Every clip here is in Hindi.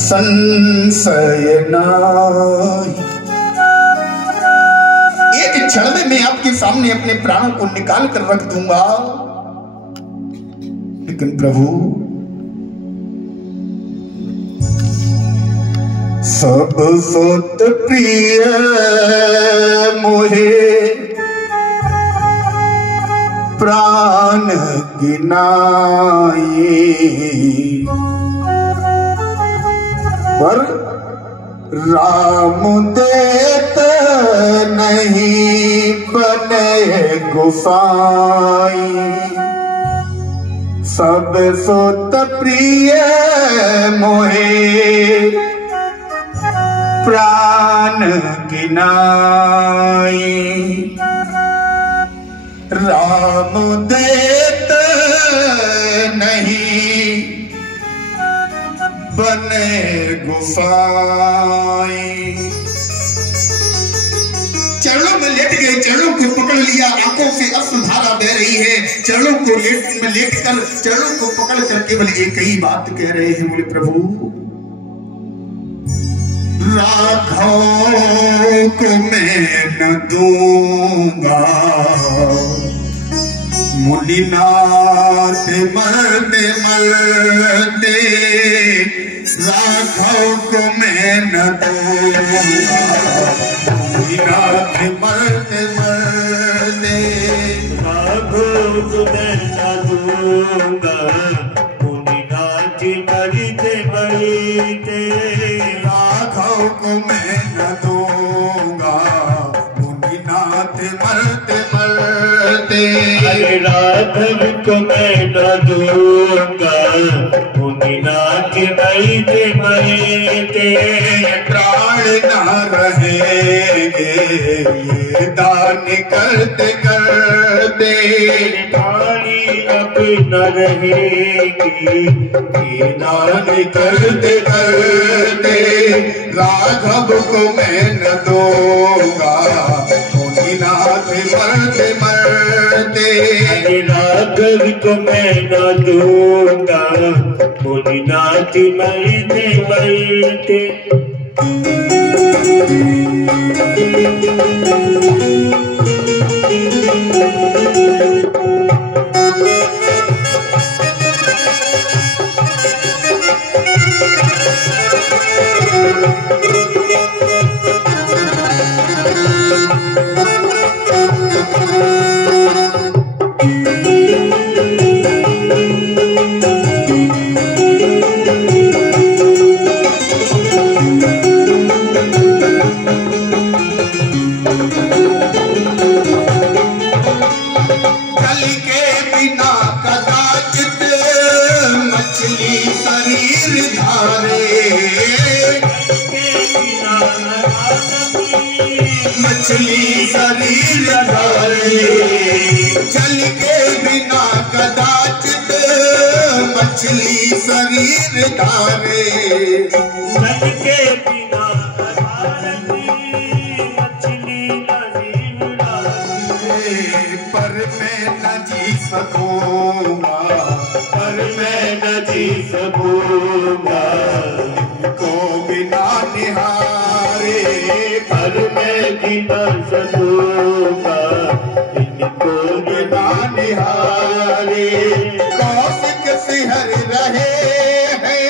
संशय नाही। एक क्षण में मैं आपके सामने अपने प्राणों को निकाल कर रख दूंगा, लेकिन प्रभु सब सुत प्रिय मोहे प्राण गिनाए, पर राम देत नहीं बने गुसाई। सब सुत प्रिय मोहे प्राण गिनाए, राम देत नहीं बने गुसाई। चरणों में लेट गए, चरणों को पकड़ लिया, आंखों से अश्रुधारा बह रही है। चरणों को लेट कर चरणों को पकड़ कर केवल एक ही बात कह रहे हैं, बोले प्रभु राघव को मैं न दूंगा, मुनिनाथ मरते मरते राघव को मैं न दूंगा, मुनिनाथ मरते मरते राघव को मैं न दूंगा, मुनिनाथ मरते मरते राघव को मैं न दूंगा, मुनिनाथ मरते मरते राघव को मैं न दूंगा, मुनिनाथ मरते मरते प्राण न रहेंगे ये दान करते करते, प्राणी अब न रहेंगे ये दान करते करते राघव को मैं न दूंगा, मुनिनाथ मरते मरते राघव को मैं न दूंगा, मुनिनाथ मरते मरते। मछली शरीर धारे, जल के बिना कदाचित मछली शरीर धारे, जल के बिना मछली शरीर धारे, पर मैं न जी सकूंगा, पर मैं न जी सकूंगा को बिना निहारे, पर मैं जीना सकूंगा इनको बिना निहारे। कौशिक सिहर रहे हैं,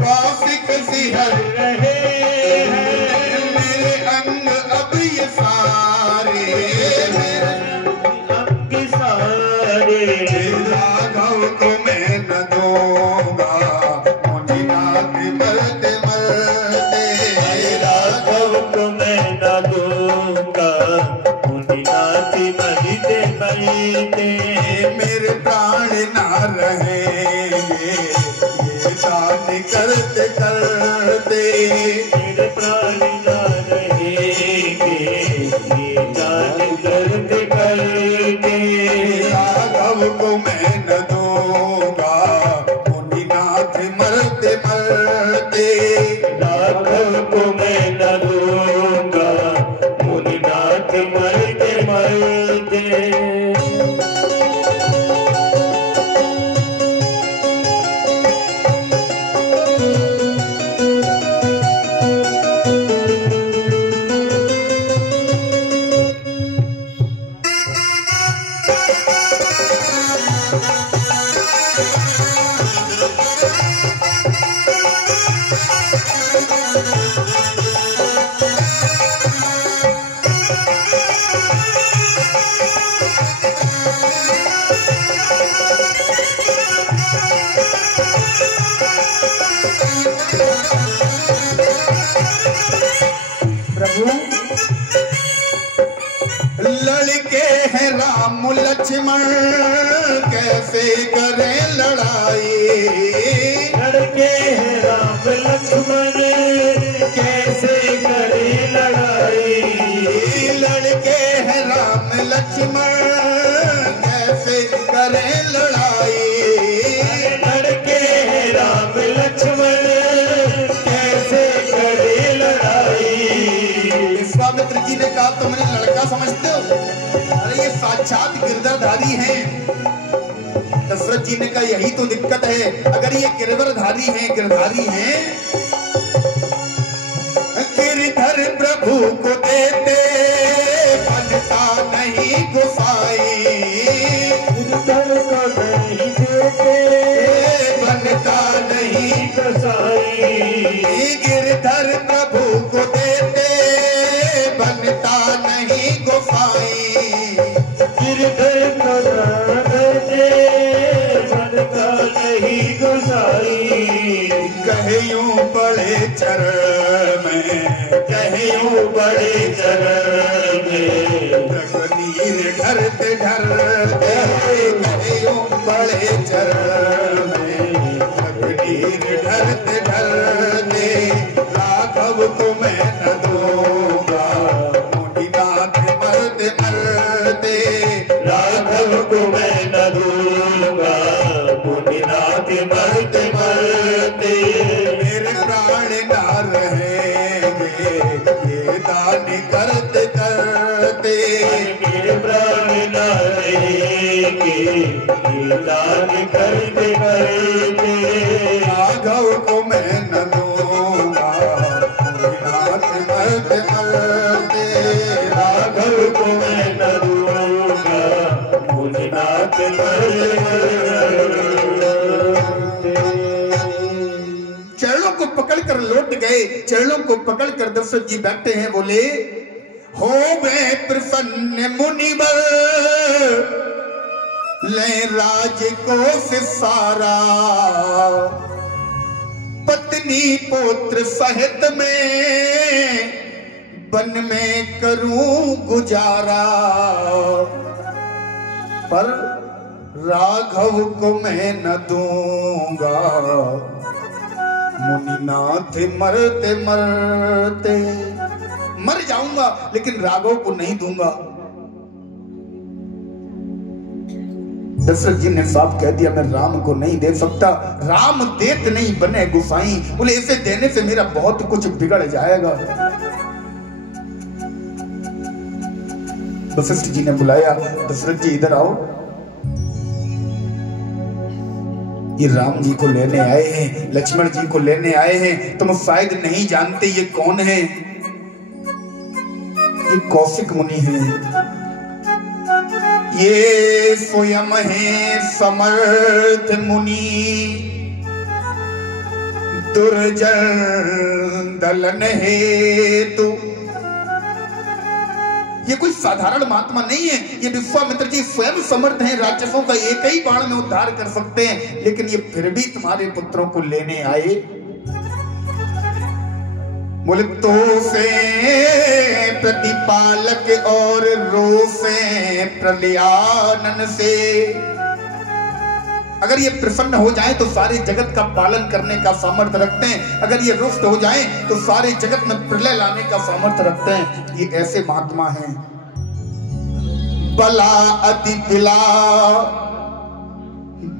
कौशिक सिहर रहे हैं, मेरे अंग अब ये सारे, मेरे अंग सारे राघव को मैं न दूंगा, मुनिनाथ मरते मरते राघव को मैं न दूंगा, मुनिनाथ मरते मरते मेरे प्राण ना रहेंगे ये दान करते करते, मेरे प्राण ना रहेंगे ये दान करते करते राघव को मैं न दूंगा, मुनिनाथ मरते मरते राघव को मैं न दूंगा, मुनिनाथ मरते मरते। हैं राम लक्ष्मण कैसे करें लड़ाई, लड़के हैं राम लक्ष्मण कैसे करें लड़ाई, लड़के हैं राम लक्ष्मण कैसे करें लड़ाई, लड़के हैं राम लक्ष्मण कैसे करें लड़ाई। विश्वामित्र जी ने कहा तुमने लड़का समझते हो, अरे ये साक्षात गिरधरधारी हैं। दशरथ जी ने कहा यही तो दिक्कत है, अगर ये गिरधरधारी हैं गिरधर प्रभु को देते बनता नहीं गुसाई, गिरधर को नहीं देते बनता नहीं गुसाई, गिरधर प्रभु को देते बनता नहीं गुसाई, गिरधर को देते बनता नहीं गुसाई। कहियूं बड़े चरण में, कहियूं बड़े चरण में, नीर ढरते ढरते, कहियूं बड़े चरण में नीर ढरते ढरते, राघव को मैं न दूंगा मुनिनाथ मरते मरते, राघव को मैं न दूंगा मुनिनाथ मरते मरते, मेरे प्राण ना रहेंगे ये दान करते करते, मेरे प्राण न रहेंगे ये दान करते करते, राघव को मैं न दूंगा मुनिनाथ मरते मरते, राघव को मैं न दूंगा मुनिनाथ मरते मरते। चरणों को पकड़कर लौट गए, चरणों को पकड़कर दशरथ जी बैठे हैं, बोले हो गए प्रसन्न मुनिवर ले राज को सारा, पत्नी पुत्र सहित में वन में करूं गुजारा, पर राघव को मैं न दूंगा मुनिनाथ मरते मरते, मर जाऊंगा लेकिन राघव को नहीं दूंगा। दशरथ जी ने साफ कह दिया मैं राम को नहीं दे सकता, राम देत नहीं बने गुसाई, बोले इसे देने से मेरा बहुत कुछ बिगड़ जाएगा। वशिष्ठ जी ने बुलाया, दशरथ जी इधर आओ, ये राम जी को लेने आए हैं, लक्ष्मण जी को लेने आए हैं, तुम शायद नहीं जानते ये कौन है, ये कौशिक मुनि है, ये स्वयं है समर्थ मुनि, दुर्जन दलन हेतु, ये कोई साधारण महात्मा नहीं है, ये विश्वामित्र जी स्वयं समर्थ हैं, राक्षसों का एक ही बाण में उद्धार कर सकते हैं, लेकिन ये फिर भी तुम्हारे पुत्रों को लेने आए। बोले तो से प्रतिपालक और रो से प्रलयानन से, अगर ये प्रसन्न हो जाए तो सारे जगत का पालन करने का सामर्थ्य रखते हैं, अगर ये रुष्ट हो जाए तो सारे जगत में प्रलय लाने का सामर्थ्य रखते हैं, ये ऐसे महात्मा हैं। बला अति बिला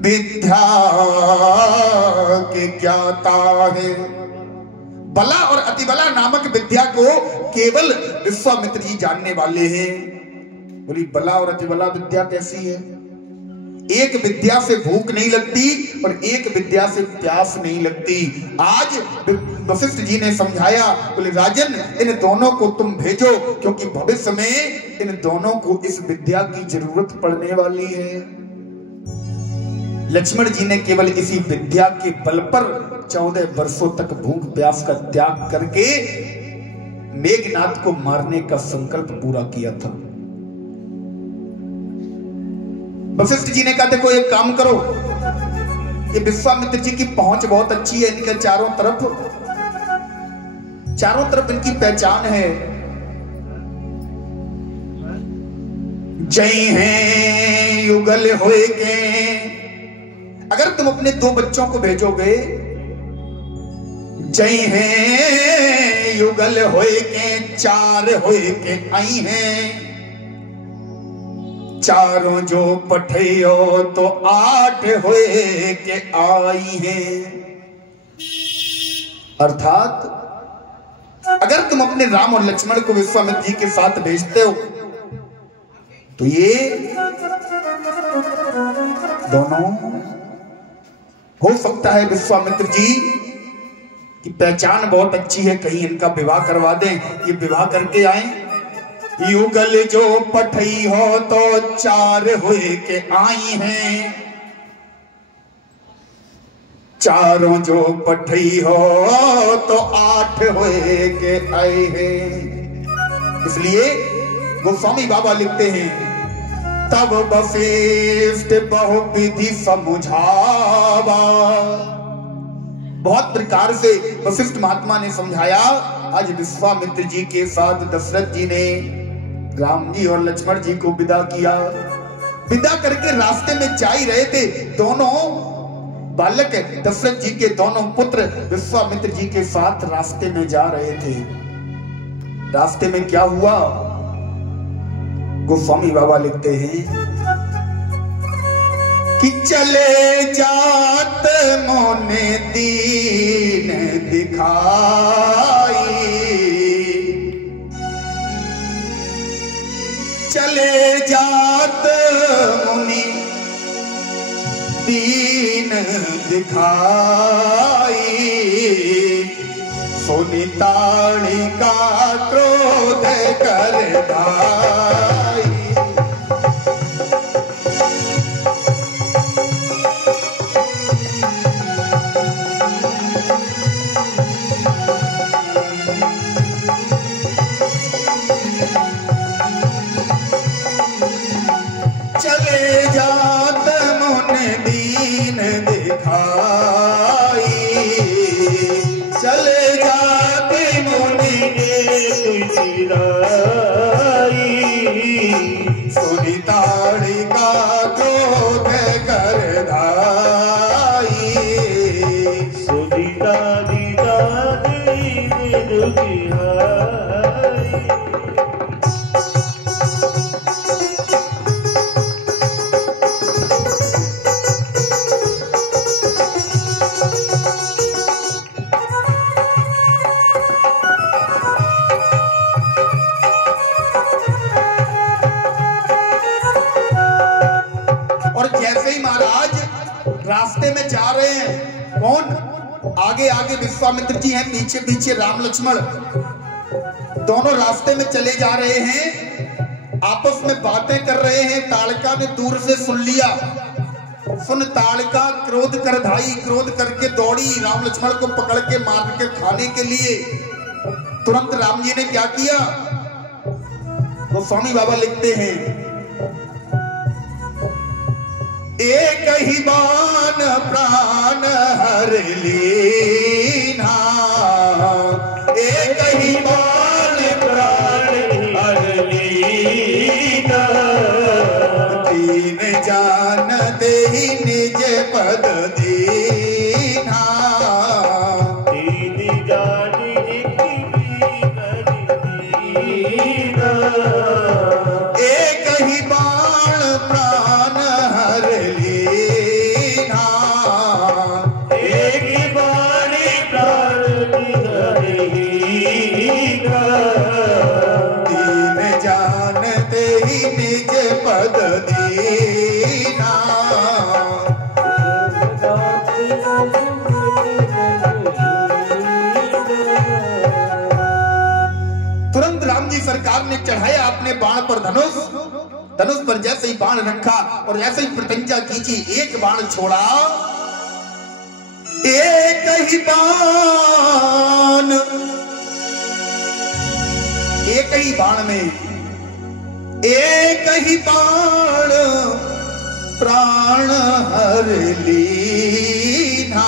विद्या के ज्ञाता है, बला और अतिबला नामक विद्या को केवल विश्वामित्र जी जानने वाले हैं। बोली बला और अतिबला विद्या कैसी है? एक विद्या से भूख नहीं लगती और एक विद्या से प्यास नहीं लगती। आज वशिष्ठ जी ने समझाया, बोले राजन इन दोनों को तुम भेजो, क्योंकि भविष्य में इन दोनों को इस विद्या की जरूरत पड़ने वाली है। लक्ष्मण जी ने केवल इसी विद्या के बल पर 14 वर्षों तक भूख प्यास का त्याग करके मेघनाथ को मारने का संकल्प पूरा किया था। वशिष्ठ जी ने कहा देखो एक काम करो, ये विश्वामित्र जी की पहुंच बहुत अच्छी है, इनके चारों तरफ इनकी पहचान है। जय हैं युगल होए के। अगर तुम अपने दो बच्चों को भेजोगे, जय हैं युगल होए के, चार होए के आई हैं, चारों जो पठियो तो आठ होए के आई हैं। अर्थात अगर तुम अपने राम और लक्ष्मण को विश्वामित्र जी के साथ भेजते हो तो ये दोनों, हो सकता है विश्वामित्र जी की पहचान बहुत अच्छी है, कहीं इनका विवाह करवा दें, ये विवाह करके आए। युगल जो पठई हो तो चार हुए के आई हैं, चारों जो पठई हो तो आठ हुए के आए हैं। इसलिए गोस्वामी बाबा लिखते हैं, तब वशिष्ठ बहुविधि समझावा। बहुत प्रकार से वशिष्ठ महात्मा ने समझाया। आज विश्वामित्र जी के साथ दशरथ जी ने राम जी और लक्ष्मण जी को विदा किया। विदा करके रास्ते में जा ही रहे थे, दोनों बालक दशरथ जी के दोनों पुत्र विश्वामित्र जी के साथ रास्ते में जा रहे थे। रास्ते में क्या हुआ, गोस्वामी बाबा लिखते हैं कि चले जात मोने दीन दिखाई, चले जात मुनि दीन दिखाई, सुनि ताड़ी का क्रोध कर भाई। चले जात मुनि दीन दिखाई, चले जात मुनि सुनि ताड़ी का क्रोध कर धाई, सुनि ताड़ी का दीन दिखाई। रास्ते में जा रहे हैं, कौन आगे आगे विश्वामित्र जी हैं, पीछे पीछे राम लक्ष्मण, दोनों रास्ते में चले जा रहे हैं, आपस में बातें कर रहे हैं। ताड़का ने दूर से सुन लिया। सुन ताड़का क्रोध कर धाई, क्रोध करके दौड़ी राम लक्ष्मण को पकड़ के मार के खाने के लिए। तुरंत राम जी ने क्या किया, गोस्वामी बाबा लिखते हैं, एक ही बाण प्राण हर लीना, एक ही बाण प्राण हर लीना, दीन जानते ही निज पद दीना, दीन जानी दीना, एक ही बाण प्राण हर लीना, एक बाणी प्राण हरिगा, दीन जानते ही निज पद दीना। तुरंत राम जी सरकार ने चढ़ाया अपने बाण पर धनुष। धनुष पर जैसे ही बाण रखा और जैसे ही प्रतिज्ञा कीजिए, एक बाण छोड़ा, एक ही बाण, एक ही बाण में एक ही बाण प्राण हर लीना,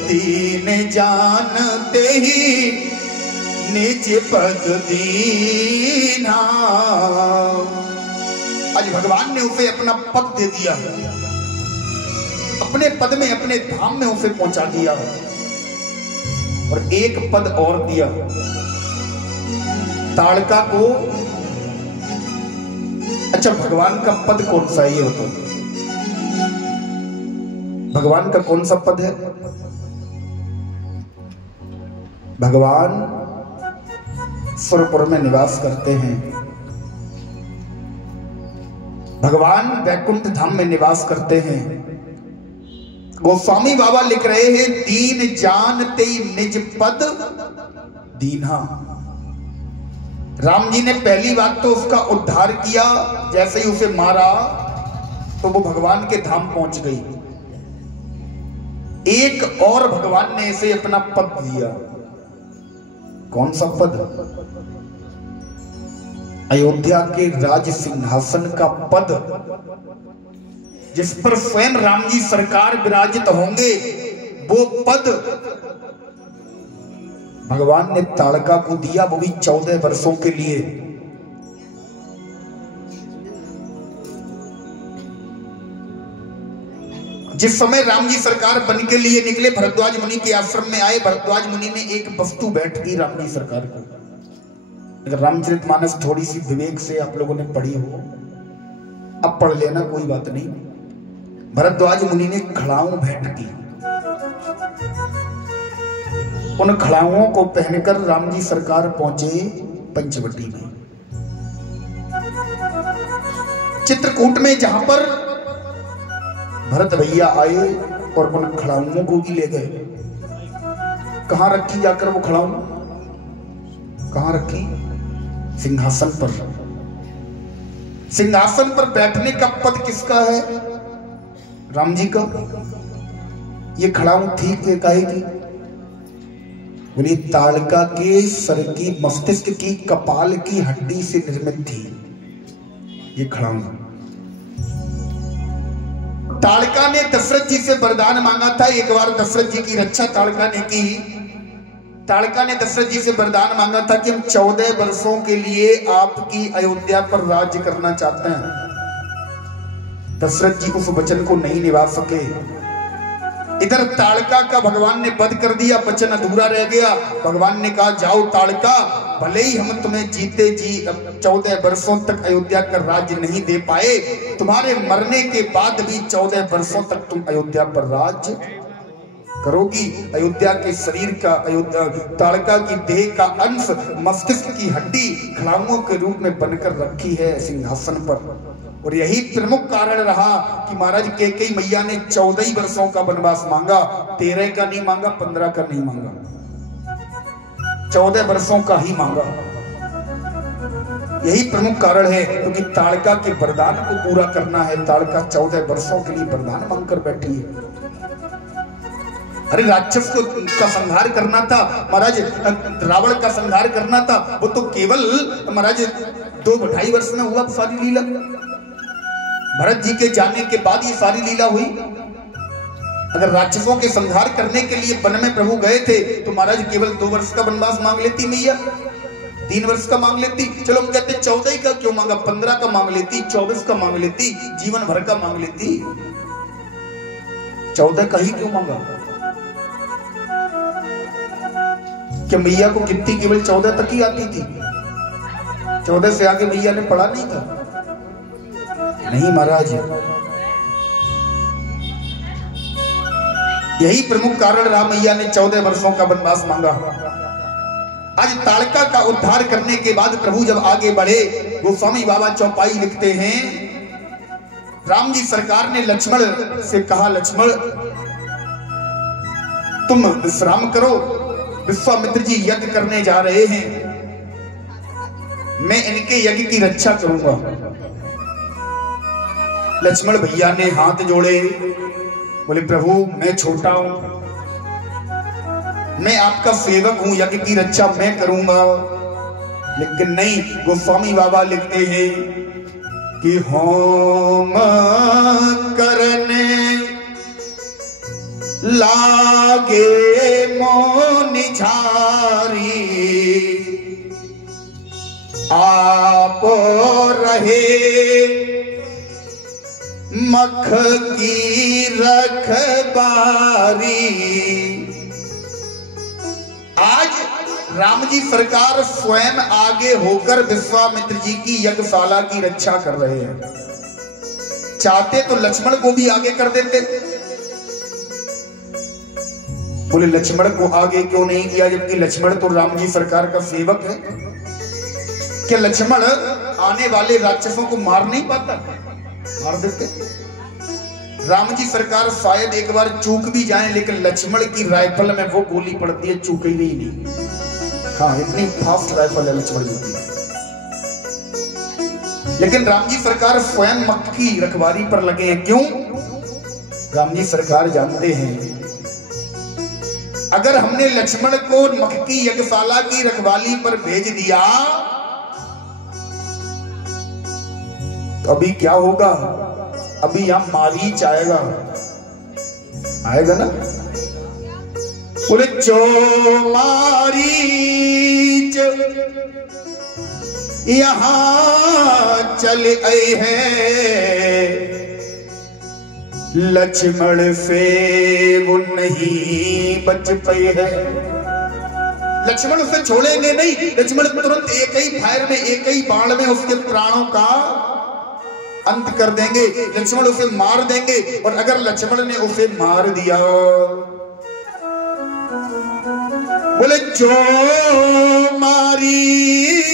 दीन जानते ही निज पद दीना। आज भगवान ने उसे अपना पद दे दिया, अपने पद में, अपने धाम में उसे पहुंचा दिया, और एक पद और दिया ताड़का को। अच्छा, भगवान का पद कौन सा है ये बताओ? भगवान का कौन सा पद है? भगवान सुरपुर में निवास करते हैं, भगवान वैकुंठ धाम में निवास करते हैं। गोस्वामी बाबा लिख रहे हैं, दीन जानते निज पद दीन्हा। राम जी ने पहली बात तो उसका उद्धार किया, जैसे ही उसे मारा तो वो भगवान के धाम पहुंच गई। एक और भगवान ने इसे अपना पद दिया। कौन सा पद? अयोध्या के राज सिंहासन का पद, जिस पर स्वयं राम जी सरकार विराजित होंगे, वो पद भगवान ने ताड़का को दिया, वो भी 14 वर्षों के लिए। जिस समय राम जी सरकार बन के लिए निकले, भरद्वाज मुनि के आश्रम में आए, भरद्वाज मुनि ने एक वस्तु भेंट दी राम जी सरकार को। अगर रामचरितमानस थोड़ी सी विवेक से आप लोगों ने पढ़ी हो, अब पढ़ लेना, कोई बात नहीं। भरद्वाज मुनि ने खड़ाऊ भेंट की। उन खड़ाऊओं को पहनकर राम जी सरकार पहुंचे पंचवटी में, चित्रकूट में, जहां पर भरत भैया आए और उन खड़ाऊओं को भी ले गए। कहां रखी जाकर वो खड़ाऊ? कहां रखी? सिंहासन पर। सिंहासन पर बैठने का पद किसका है? राम जी का। ये खड़ाऊ थी के काहे की? बोली ताड़का के सर की, मस्तिष्क की, कपाल की हड्डी से निर्मित थी ये खड़ाऊ। ताड़का ने दशरथ जी से वरदान मांगा था। एक बार दशरथ जी की रक्षा ताड़का ने की। ताड़का ने दशरथ जी से वरदान मांगा था कि हम 14 वर्षों के लिए आपकी अयोध्या पर राज्य करना चाहते हैं। दशरथ जी उस वचन को नहीं निभा सके। इधर ताड़का का भगवान ने वध कर दिया, वचन अधूरा रह गया। भगवान ने कहा, जाओ ताड़का, भले ही हम तुम्हें जीते जी 14 वर्षों तक अयोध्या का राज्य नहीं दे पाए, तुम्हारे मरने के बाद भी 14 वर्षों तक तुम अयोध्या पर राज्य करोगी। अयोध्या के शरीर का, अयोध्या ताड़का की देह का अंश, मस्तिष्क की हड्डी खड़ाऊओं के रूप में बनकर रखी है सिंहासन पर। और यही प्रमुख कारण रहा कि महाराज कैकेयी मैया ने 14 वर्षों का वनवास मांगा, 13 का नहीं मांगा, 15 का नहीं मांगा, 14 वर्षों का ही मांगा। यही प्रमुख कारण है, क्योंकि ताड़का के वरदान को पूरा करना है। ताड़का 14 वर्षों के लिए वरदान मांगकर बैठी है। अरे राक्षस को का संहार करना था महाराज, रावण का संहार करना था, वो तो केवल महाराज 2-2.5 वर्ष में हुआ सारी लीला। भरत जी के जाने के बाद ये सारी लीला हुई। अगर राक्षसों के संहार करने के लिए वन में प्रभु गए थे तो महाराज केवल 2 वर्ष का वनवास मांग लेती मैया, 3 वर्ष का मांग लेती। चलो हम कहते 14 का क्यों मांगा, 15 का मांग लेती, 24 का मांग लेती, जीवन भर का मांग लेती। 14 का ही क्यों मांगा? क्या मैया को गिनती केवल 14 तक ही आती थी? 14 से आगे मैया ने पढ़ा नहीं था? नहीं महाराज, यही प्रमुख कारण रहा मैया ने 14 वर्षों का वनवास मांगा। आज ताड़का का उद्धार करने के बाद प्रभु जब आगे बढ़े, गोस्वामी बाबा चौपाई लिखते हैं, राम जी सरकार ने लक्ष्मण से कहा, लक्ष्मण तुम विश्राम करो, विश्वामित्र जी यज्ञ करने जा रहे हैं, मैं इनके यज्ञ की रक्षा करूंगा। लक्ष्मण भैया ने हाथ जोड़े, बोले प्रभु मैं छोटा हूं, मैं आपका सेवक हूं, यज्ञ की रक्षा मैं करूंगा। लेकिन नहीं, गोस्वामी बाबा लिखते हैं कि होम करने लागे मोनि झारी, आप रहे मख की रखबारी। आज राम जी सरकार स्वयं आगे होकर विश्वामित्र जी की यज्ञशाला की रक्षा कर रहे हैं। चाहते तो लक्ष्मण को भी आगे कर देते। बोले लक्ष्मण को आगे क्यों नहीं किया, जबकि लक्ष्मण तो राम जी सरकार का सेवक है। क्या लक्ष्मण आने वाले राक्षसों को मार नहीं पाता? मार देते। राम जी सरकार शायद एक बार चूक भी जाएं, लेकिन लक्ष्मण की राइफल में वो गोली पड़ती है, चूकेगी ही नहीं। हाँ, इतनी फास्ट राइफल है लक्ष्मण जी की। लेकिन राम जी सरकार स्वयं मक्ख की रखवाली पर लगे हैं। क्यों? राम जी सरकार जानते हैं अगर हमने लक्ष्मण को मक्ख की यज्ञशाला की रखवाली पर भेज दिया तो अभी क्या होगा? अभी यहां मारीच आएगा ना। बोले जो मारीच यहां चल आए हैं, लक्ष्मण से वो नहीं बच पाए हैं। लक्ष्मण उसे छोड़ेंगे नहीं। लक्ष्मण तुरंत एक ही फायर में, एक ही बाण में उसके प्राणों का अंत कर देंगे। लक्ष्मण उसे मार देंगे। और अगर लक्ष्मण ने उसे मार दिया, बोले जो मारीच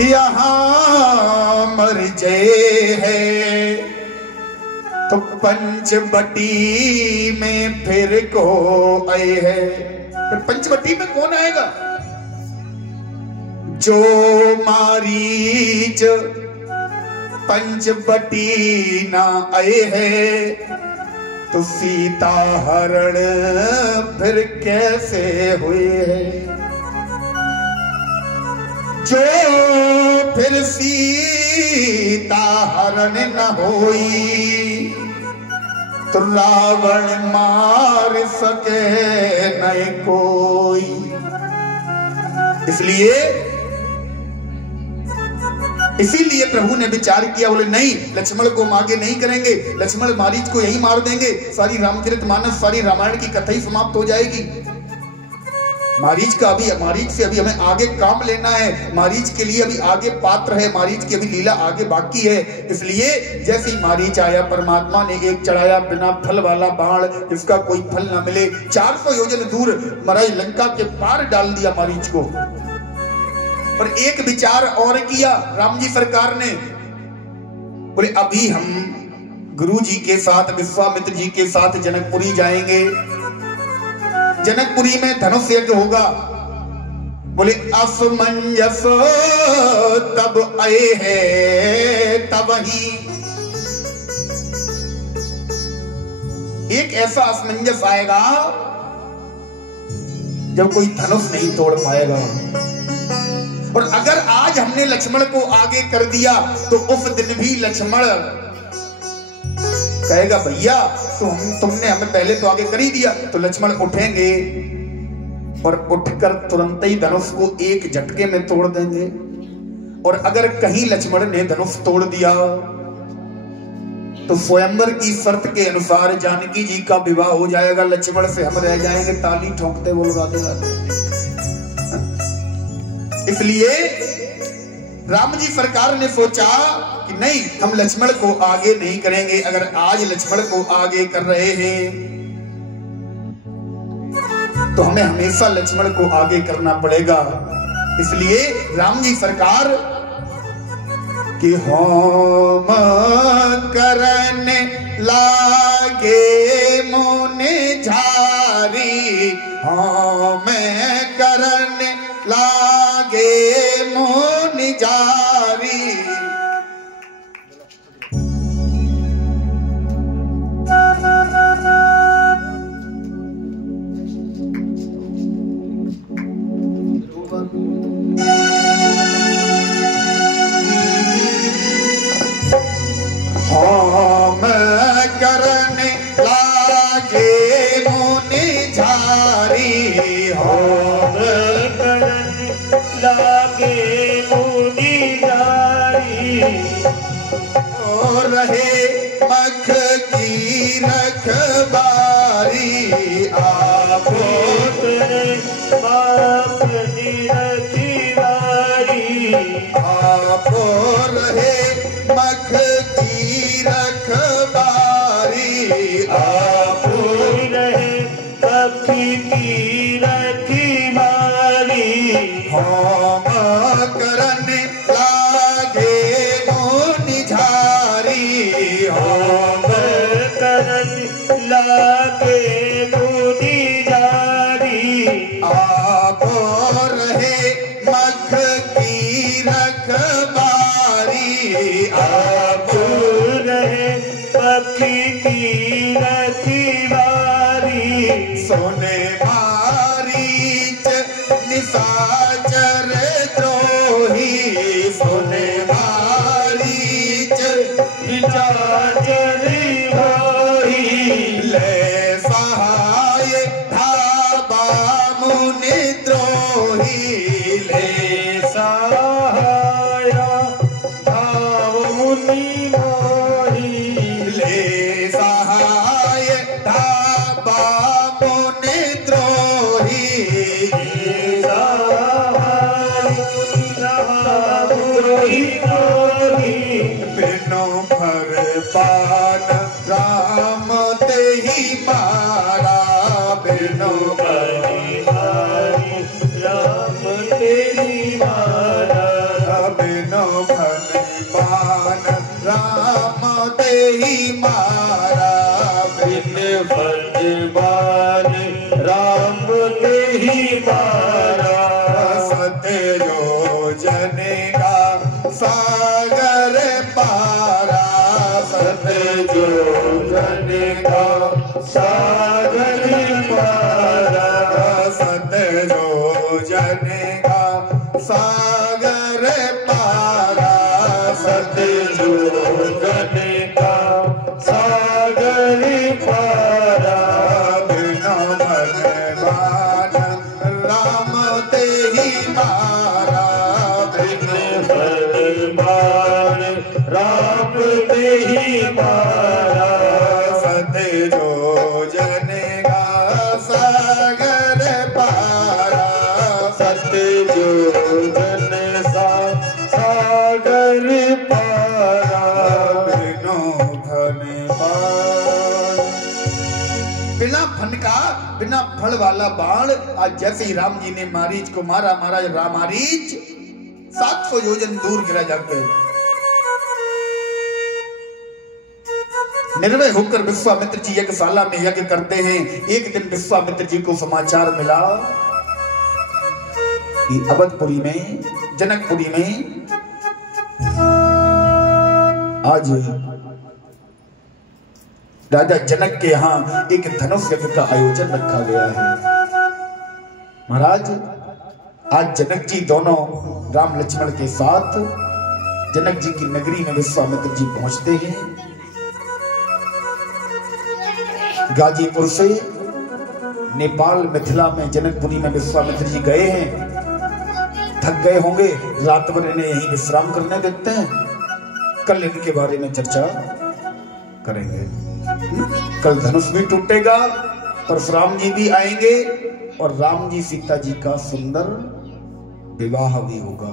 यहां मर जाए है, तो पंचवटी में फिर को आए है। फिर पंचवटी में कौन आएगा? जो मारीच पंचवटी ना आए है, तो सीता हरण फिर कैसे हुए है। जो फिर सीता हरण न होई, तो रावण मार सके नहीं कोई। इसीलिए प्रभु ने विचार किया। बोले नहीं, लक्ष्मण को हम आगे नहीं करेंगे। लक्ष्मण मारीच को यही मार देंगे, सारी रामचरितमानस, सारी रामायण की कथा ही समाप्त हो जाएगी। मारीच से अभी हमें आगे काम लेना है। मारीच के लिए अभी आगे पात्र है, मारीच की अभी लीला आगे बाकी है। इसलिए जैसे ही मारीच आया, परमात्मा ने एक चढ़ाया बिना फल वाला बाण, जिसका कोई फल ना मिले, 400 योजन दूर मराई लंका के पार डाल दिया मारीच को। और एक विचार और किया राम जी सरकार ने। बोले अभी हम गुरु जी के साथ, विश्वामित्र जी के साथ जनकपुरी जाएंगे। जनकपुरी में धनुष यज्ञ होगा। बोले असमंजस तब आए हैं, तब ही एक ऐसा असमंजस आएगा जब कोई धनुष नहीं तोड़ पाएगा। और अगर आज हमने लक्ष्मण को आगे कर दिया, तो उस दिन भी लक्ष्मण कहेगा भैया तुमने हमें पहले तो आगे कर ही दिया। तो लक्ष्मण उठेंगे और उठकर तुरंत ही धनुष को एक झटके में तोड़ देंगे। और अगर कहीं लक्ष्मण ने धनुष तोड़ दिया, तो स्वयंवर की शर्त के अनुसार जानकी जी का विवाह हो जाएगा। लक्ष्मण से हम रह जाएंगे ताली ठोंकते बोलगाते गाते। इसलिए राम जी सरकार ने सोचा कि नहीं, हम लक्ष्मण को आगे नहीं करेंगे। अगर आज लक्ष्मण को आगे कर रहे हैं, तो हमें हमेशा लक्ष्मण को आगे करना पड़ेगा। इसलिए राम जी सरकार कि होम करने लागे मुनि झारी, होम करने लागे मुनि झारी। होम करने लागे मुनि झारी, होम आप रहे पक्षी की रखवाली होम करन लागे गुण झारी होम करन लागे गुनी जारी आप रहे मख की रखवारी आप रहे पक्षी की रखवारी सोने मारीच निशाचर द्रोही सोने मारीच निशाचर होई ले सहाय धाबा मुनि द्रोही ले सहाया भाव मुनि मोही ले सहाय धाबा मुनि द्रोही बिनु भर पान राम ते ही मारा बिनु राम तेरी मारा बिनु भर पान राम ते ही मारा बिन फरमान राम तेरी मारा सतयो जनेगा सागर पारा सतजो जन का सागर पारा सतयो जनेगा सागर पारा सतजो जन का सागर पारा बिनु भगवान राम ते ही मारा बिन फरमान राम तेरी मारा सतयो जनेगा सागर पारा सतजो जन सा सागर पारा बिनु फन बाण बिना फन का बिना फल वाला बाण आज जैसे ही राम जी ने मारीच को मारा महाराज रामारीच 700 योजन दूर गिरा जाते निर्भय होकर विश्वामित्र जी यज्ञशाला में यज्ञ करते हैं। एक दिन विश्वामित्र जी को समाचार मिला कि अवधपुरी में जनकपुरी में आज राजा जनक के यहाँ एक धनुष यज्ञ का आयोजन रखा गया है। महाराज आज जनक जी दोनों राम लक्ष्मण के साथ जनक जी की नगरी में विश्वामित्र जी पहुंचते हैं। गाजीपुर से नेपाल मिथिला में जनकपुरी में विश्वामित्र जी गए हैं। थक गए होंगे, रात भर इन्हें यहीं विश्राम करने देते हैं। कल इनके बारे में चर्चा करेंगे। कल धनुष भी टूटेगा, परशुराम जी भी आएंगे और राम जी सीता जी का सुंदर विवाह भी होगा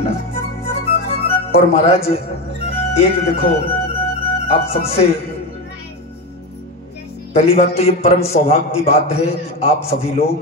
ना। और महाराज एक देखो, आप सबसे पहली बात तो ये परम सौभाग्य की बात है कि आप सभी लोग